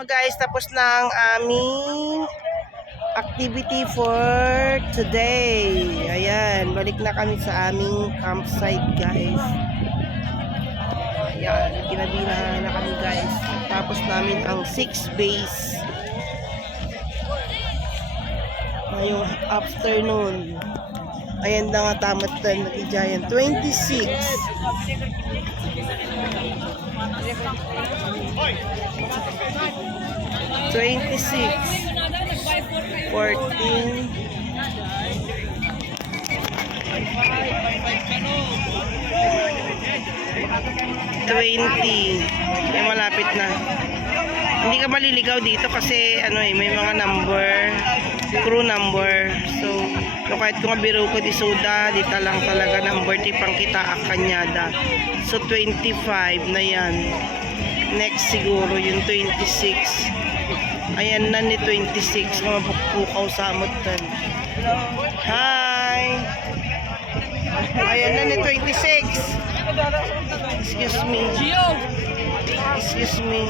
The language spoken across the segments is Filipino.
Guys, tapos na ang aming activity for today. Ayan, balik na kami sa aming campsite, guys. Ayan, kinabina na kami, guys. Tapos namin ang 6 base ngayong afternoon. Ayan na nga tamat na nag-giant 26. 26, 14, 20. Ay, malapit na. Hindi ka maliligaw dito kasi may mga number, crew number. So kahit kung biro ko di suda, dito lang talaga number tipang kita akanyada. So 25 na yan. Next siguro yung 26. Ayan na ni 26, mga pukaw sa amutan. Hi! Ayan na ni 26. Excuse me. Gio! Excuse me.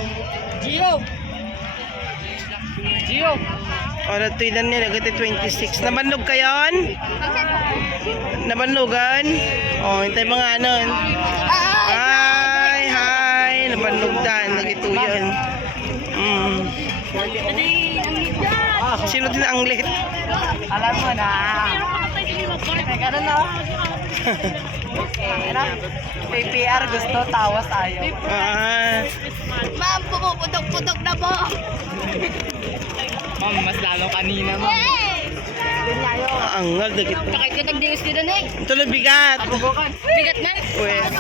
Gio! Gio! O, natuilan nila, gati 26. Nabanlog kayon? Nabanlogan? O, hintay mga anon. Hi! Hi! Nabanlog dan, nagituyan. Sino din ang lit? Alam mo na. Ganun na. PPR gusto, tawas ayaw. Ma'am, pumupudok-pudok na po. Ma'am, mas lalo kanina mo. Angal, dagit. Kahit yung nagdiwis ko doon eh. Ito na bigat. Bukan. Bigat na. Pwede.